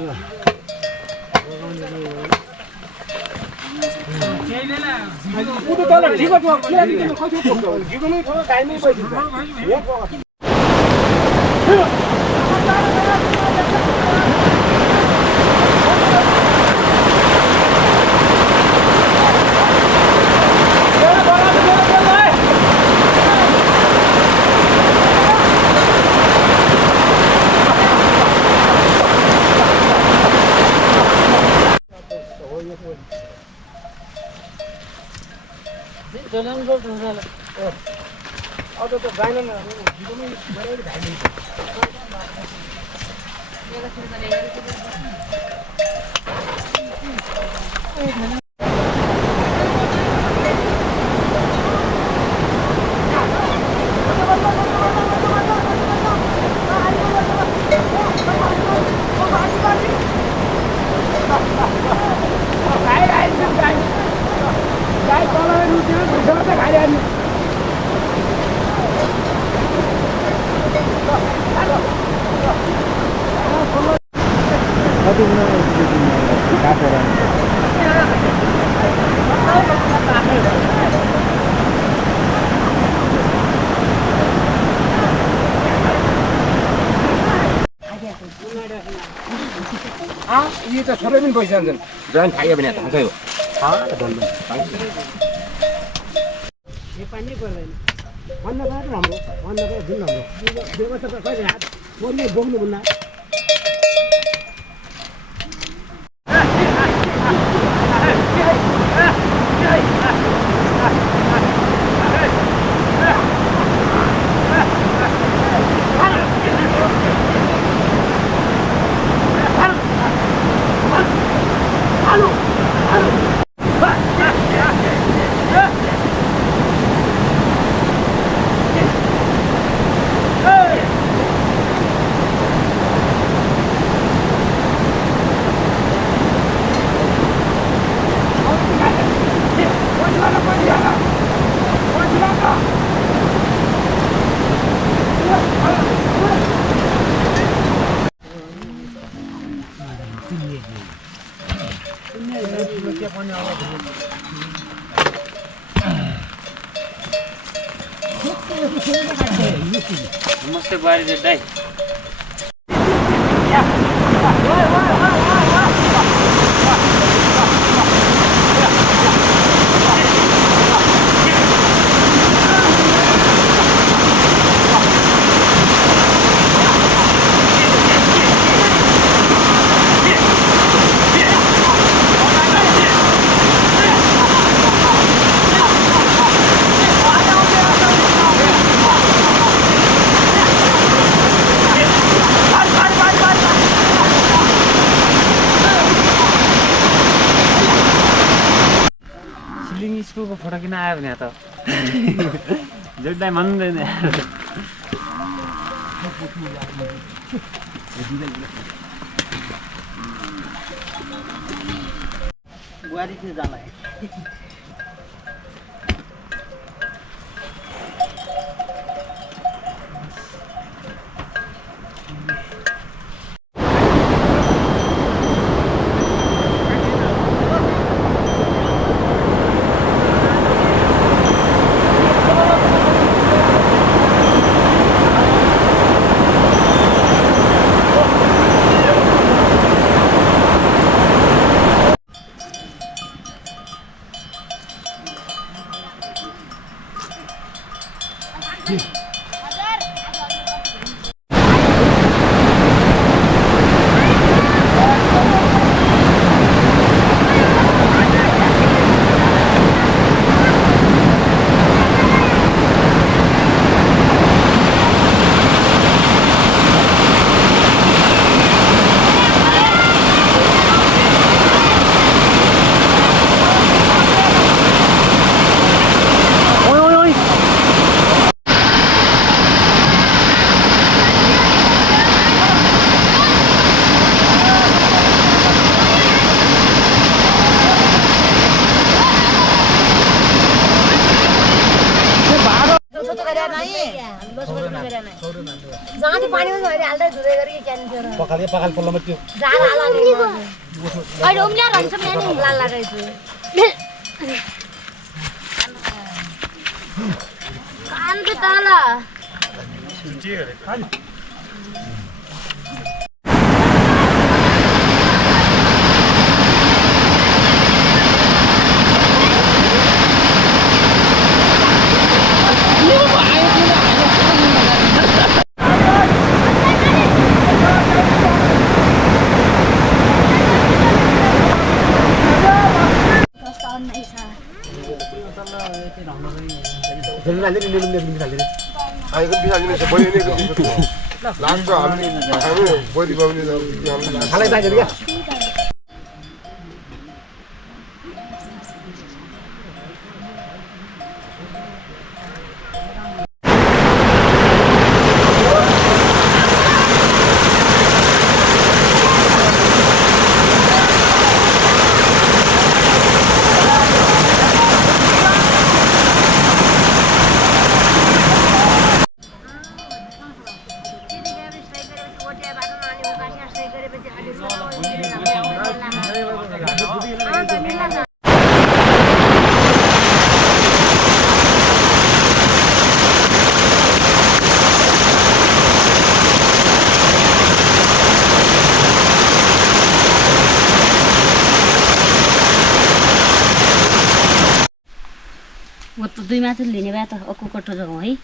ये त सबै पनि बसिजान्छन् जन खायो भने थाहा हो नेपाली पर्दैन भन्न पाएर राम्रो भन्न पाएर जुन राम्रो व्यवस्था कहिले हात बोल्ने बोक्नु भन्दा Mesti bayar deh. स्कुलको फोटो किन आयो भने त जोड्दै मान्दैन बुहारी थियो जाला जाने पानी में अहिले हाल्दै धुदै गरी क्यान थियो र पकाल पल्लोमा त्यो जान हाला नि अहिले उम्ल्या भन्छ म्यानी लाल लगाइछु कान के तल आएको बिहान बहिनी लाग्छ हामी बहिनी बाबुले खालै बाँचेर क्या म त दुई मात्र लिने भए त अक्कु कट्टो जाउँ है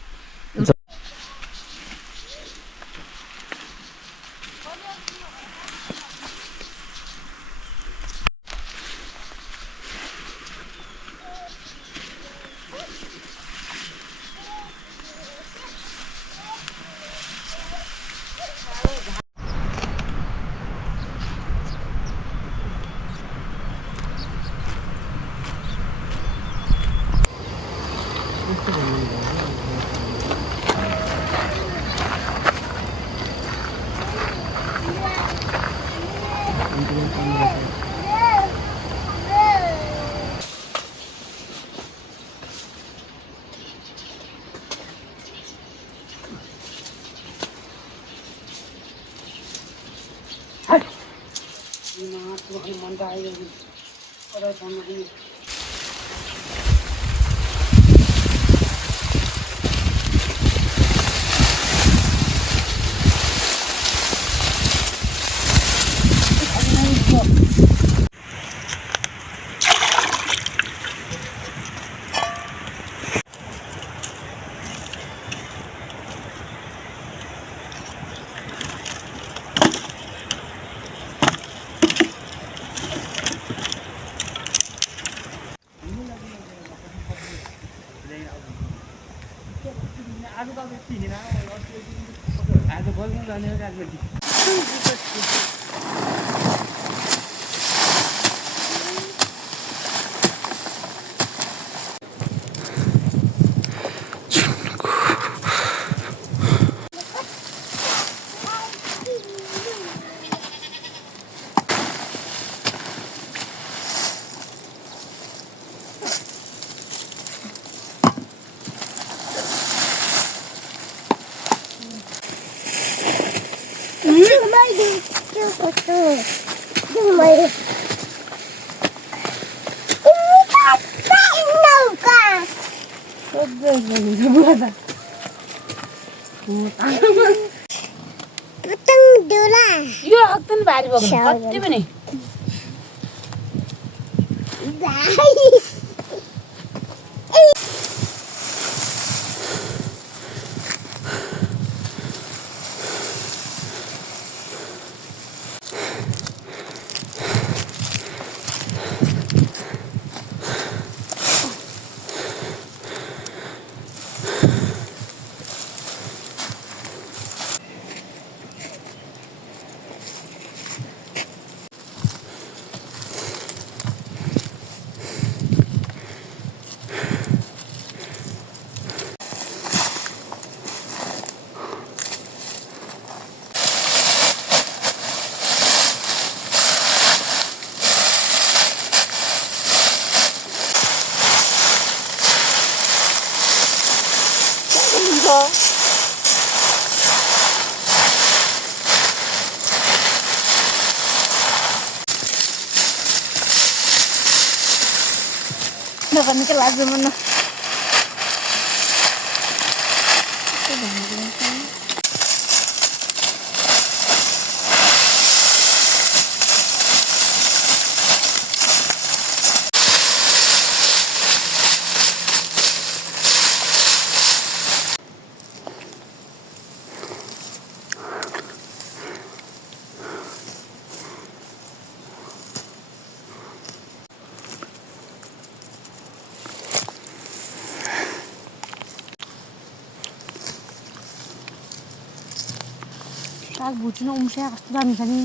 यो अक्तन भारी भएको कति पनि नगर्नु के लाग्छ मन साग भुट्नु उम्स्या कस्तो दामी छ नि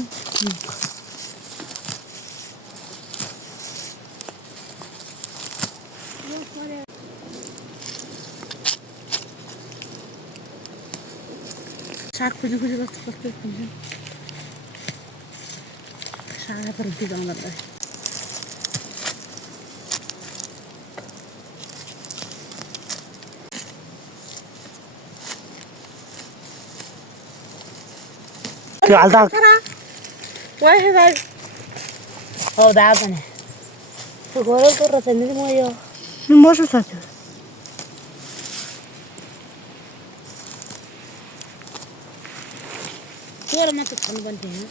साग खुजी खुजी कस्तो कस्तो हुन्छ साग त रोटी गाउँ गर्दा त्यो हाल्दा वाइ हे भाइ हो दा पनि त्यो घर को रहेछ नि म यो मसु छ त्यो त्यो मात्र खानु पनि थिएन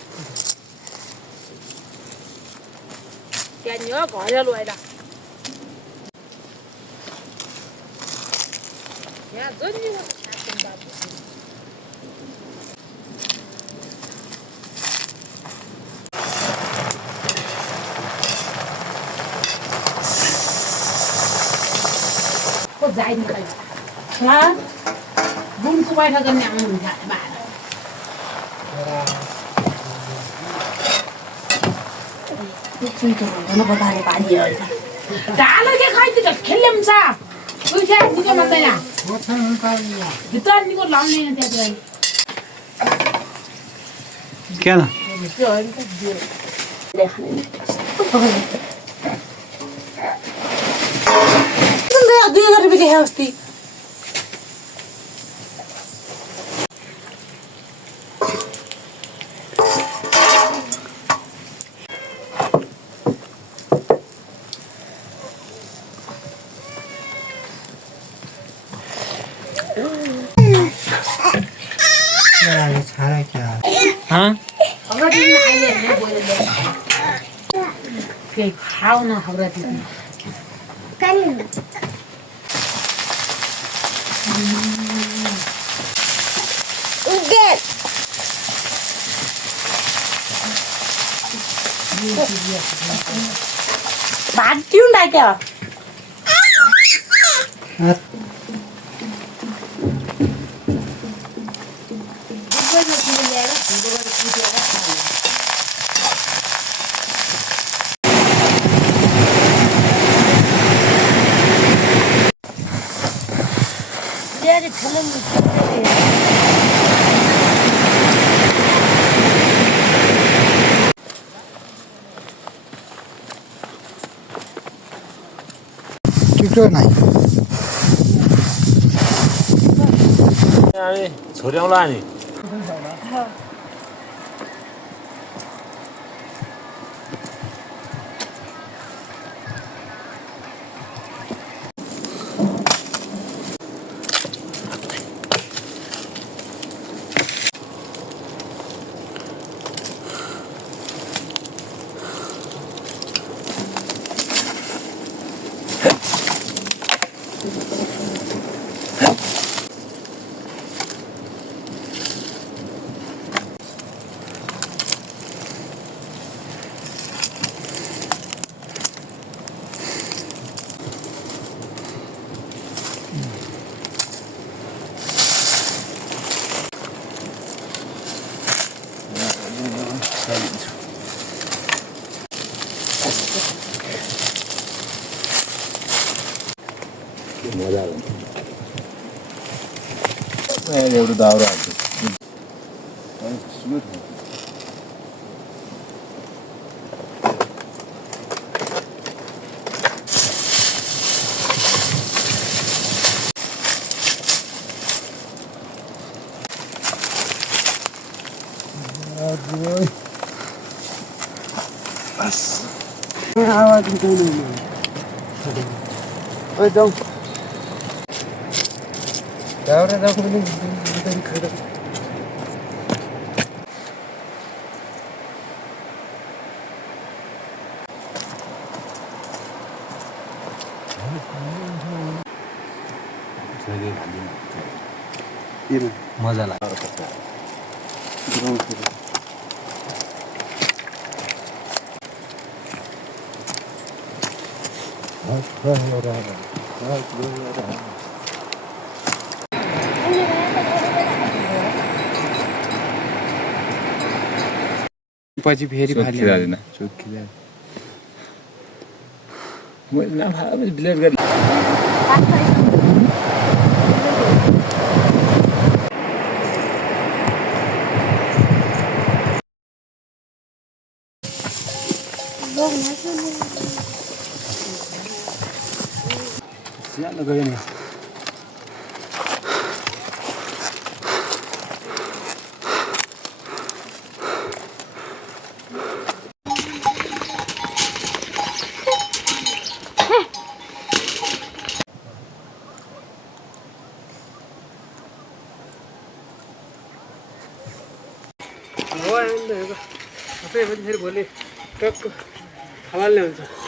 त्यहाँ नि हो घर लुआइदा यहाँ जन्नी बाबु जाई निकाल हाँ बुम को बैठा करने आऊँ बाहर कुछ तो ना बता रहे पानी है डालो के खाई थी खेलने में सा कोई क्या निकल मत आया जितना निकल लाने हैं क्या क्या ना दुई हजार रुपियाँ देखायो अस्ति हाँ खाऊ न हाउरा भात क्यों डाक्या छिटो नै छोड्याउला नि मजा आउँछ एउटा दाउरा हाल्छ बस आवाज निकाल्नु जाऊ त्यावर जाऊ खरं मजा लाग्यो पछि फेरि चोखी जाँदैन डिलिट गरी सानो गयो नि हो आयो नि त हेर सबै फेरि भोलि टक्क हवालले हुन्छ